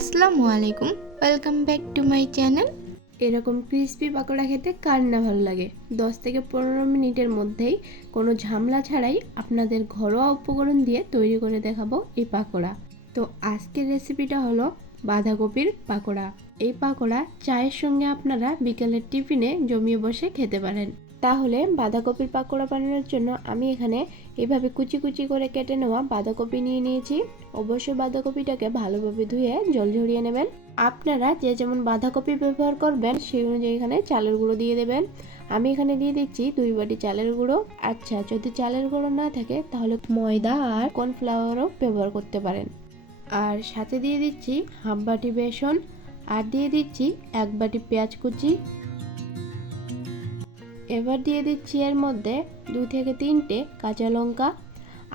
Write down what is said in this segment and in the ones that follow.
আসসালামু আলাইকুম। Welcome back to my channel এরকম ক্রিসপি পাকোড়া খেতে কার না ভালো লাগে? দশ থেকে পনেরো মিনিটের মধ্যেই কোনো ঝামেলা ছাড়াই আপনাদের ঘরোয়া উপকরণ দিয়ে তৈরি করে দেখাবো এই পাকোড়া। তো আজকের রেসিপিটা হলো বাঁধাকপির পাকোড়া। এই পাকোড়া চায়ের সঙ্গে আপনারা বিকেলের টিফিনে জমিয়ে বসে খেতে পারেন। তাহলে বাঁধাকপির পাকোড়া বানানোর জন্য আমি এখানে এইভাবে কুচি কুচি করে কেটে নেওয়া বাঁধাকপি নিয়ে নিয়েছি। অবশ্যই বাঁধাকপিটাকে ভালোভাবে ধুয়ে জল ঝরিয়ে নেবেন। আপনারা যে যেমন বাঁধাকপি ব্যবহার করবেন, সেই অনুযায়ী এখানে চালের গুঁড়ো দিয়ে দেবেন। আমি এখানে দিয়ে দিচ্ছি দুই বাটি চালের গুঁড়ো। আচ্ছা যদি চালের গুঁড়ো না থাকে, তাহলে ময়দা আর কর্নফ্লাওয়ারও ব্যবহার করতে পারেন। আর সাথে দিয়ে দিচ্ছি হাফ বাটি বেসন। আর দিয়ে দিচ্ছি এক বাটি পেঁয়াজ কুচি। এবার দিয়ে দিচ্ছি এর মধ্যে দু থেকে তিনটে কাঁচা লঙ্কা।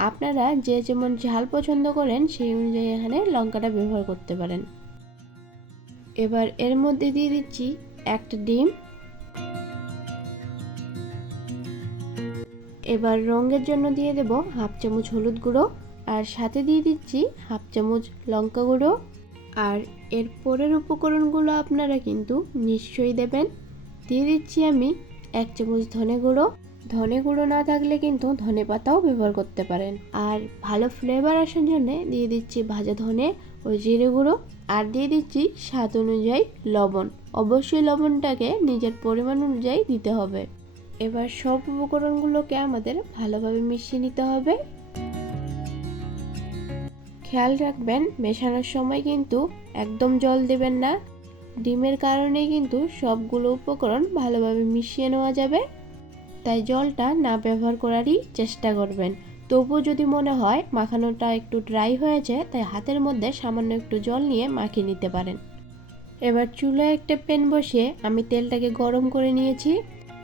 আপনারা যে যেমন ঝাল পছন্দ করেন, সেই অনুযায়ী এখানে লঙ্কাটা ব্যবহার করতে পারেন। এবার এর মধ্যে দিয়ে দিচ্ছি একটা ডিম। এবার রঙের জন্য দিয়ে দেব হাফ চামচ হলুদ গুঁড়ো আর সাথে দিয়ে দিচ্ছি হাফ চামচ লঙ্কা গুঁড়ো। আর এর পরের উপকরণগুলো আপনারা কিন্তু নিশ্চয়ই দেবেন। দিয়ে দিচ্ছি আমি এক চামচ ধনে গুঁড়ো। ধনে গুঁড়ো না থাকলে কিন্তু ধনে পাতাও ব্যবহার করতে পারেন। আর ভালো ফ্লেভার আসার জন্য দিয়ে দিচ্ছি ভাজা ধনে ও জিরে গুঁড়ো আর দিয়ে দিচ্ছি স্বাদ অনুযায়ী লবণ। অবশ্যই লবণটাকে নিজের পরিমাণ অনুযায়ী দিতে হবে। এবার সব উপকরণগুলোকে আমাদের ভালোভাবে মিশিয়ে নিতে হবে। খেয়াল রাখবেন, মেশানোর সময় কিন্তু একদম জল দেবেন না। ডিমের কারণে কিন্তু সবগুলো উপকরণ ভালোভাবে মিশিয়ে নেওয়া যাবে। তাই জলটা না ব্যবহার করারই চেষ্টা করবেন। তবুও যদি মনে হয় মাখানোটা একটু ড্রাই হয়েছে, তাই হাতের মধ্যে সামান্য একটু জল নিয়ে মাখিয়ে নিতে পারেন। এবার চুলায় একটা প্যান বসিয়ে আমি তেলটাকে গরম করে নিয়েছি।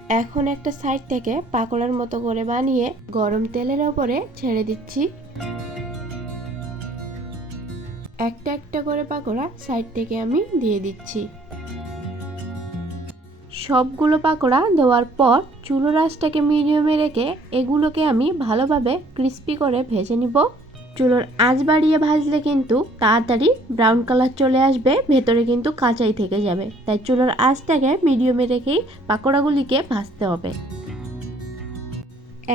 এখন একটা সাইড থেকে পাকোড়ার মতো করে বানিয়ে গরম তেলের ওপরে ছেড়ে দিচ্ছি। একটা একটা করে পাকোড়া সাইড থেকে আমি দিয়ে দিচ্ছি। সবগুলো পাকোড়া দেওয়ার পর চুলো রাসটাকে মিডিয়ামে রেখে এগুলোকে আমি ভালোভাবে ক্রিস্পি করে ভেজে নিব। চুলোর আঁচ বাড়িয়ে ভাজলে কিন্তু তাড়াতাড়ি ব্রাউন কালার চলে আসবে, ভেতরে কিন্তু কাঁচাই থেকে যাবে। তাই চুলোর আঁচটাকে মিডিয়ামে রেখেই পাকোড়াগুলিকে ভাজতে হবে।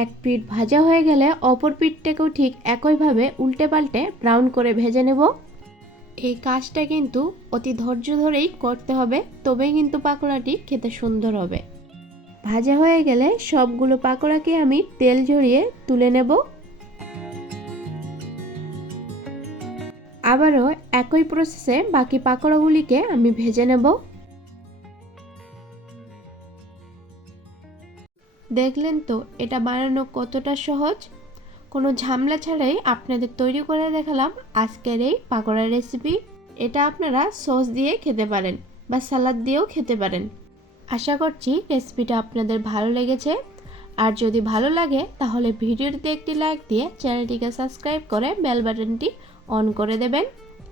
এক পিঠ ভাজা হয়ে গেলে অপর পিঠটাকেও ঠিক একইভাবে উল্টে পাল্টে ব্রাউন করে ভেজে নেব। এই কাজটা কিন্তু অতি ধৈর্য ধরেই করতে হবে, তবেই কিন্তু পাকোড়াটি খেতে সুন্দর হবে। ভাজা হয়ে গেলে সবগুলো পাকোড়াকে আমি তেল ঝরিয়ে তুলে নেব। আবারও একই প্রসেসে বাকি পাকোড়াগুলিকে আমি ভেজে নেব। দেখলেন তো, এটা বানানো কতটা সহজ? কোনো ঝামেলা ছাড়াই আপনাদের তৈরি করে দেখালাম আজকের এই পাকোড়ার রেসিপি এটা আপনারা সস দিয়ে খেতে পারেন বা সালাদ দিয়েও খেতে পারেন। আশা করছি রেসিপিটা আপনাদের ভালো লেগেছে। আর যদি ভালো লাগে, তাহলে ভিডিওটিতে একটি লাইক দিয়ে চ্যানেলটিকে সাবস্ক্রাইব করে বেল বাটনটি অন করে দেবেন।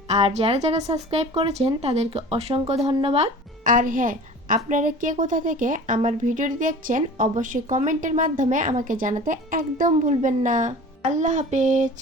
আর যারা যারা সাবস্ক্রাইব করেছেন, তাদেরকে অসংখ্য ধন্যবাদ। আর হ্যাঁ আপনারা কে কোথা থেকে আমার ভিডিওটি দেখছেন, অবশ্যই কমেন্টের মাধ্যমে আমাকে জানাতে একদম ভুলবেন না। আল্লাহ হাফেজ